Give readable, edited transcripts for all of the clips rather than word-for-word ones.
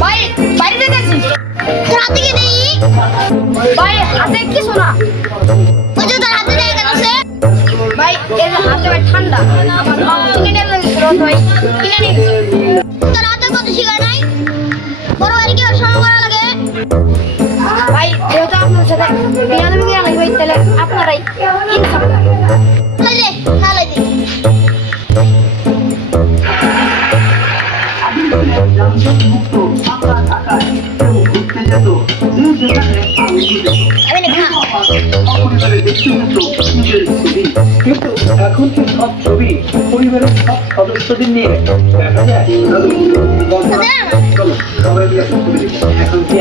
ভাই বাইরে যেতেছি রাতে কি নেই ভাই হাতে কি শোনা ওই যে তোর হাতে দেয় কেন সে ভাই এর হাতে ভাই ঠান্ডা আমার মা কিনে নিয়ে গেল ভাই কিনে নিয়ে তোর হাতে কত শিকার নাই বড় আর কি সময় করা লাগে ভাই যেহেতু আপনার সাথে বিয়াদবি করা লাগে ভাই তাহলে আপনারাই ইনশাআল্লাহ তাহলে নালে দি কিন্তু এখন কি সব ছবি পরিবারের সব সদস্যদের নিয়ে দেখা যায় চলো সবাই মিলে ছবি দেখি এখন কি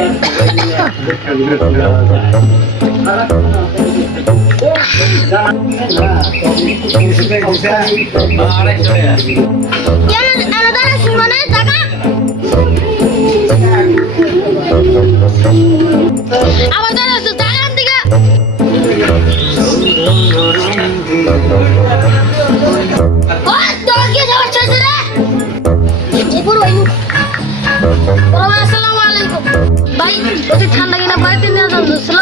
ঠান্ডা কিনা বাড়িতে নিয়ে যাচ্ছিল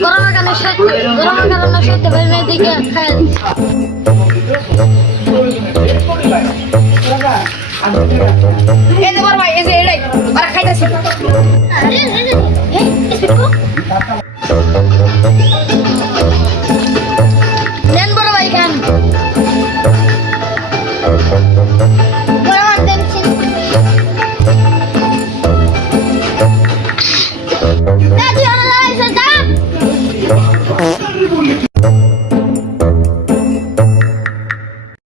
গরমের কারণে সইতে পারি না দিকে খাই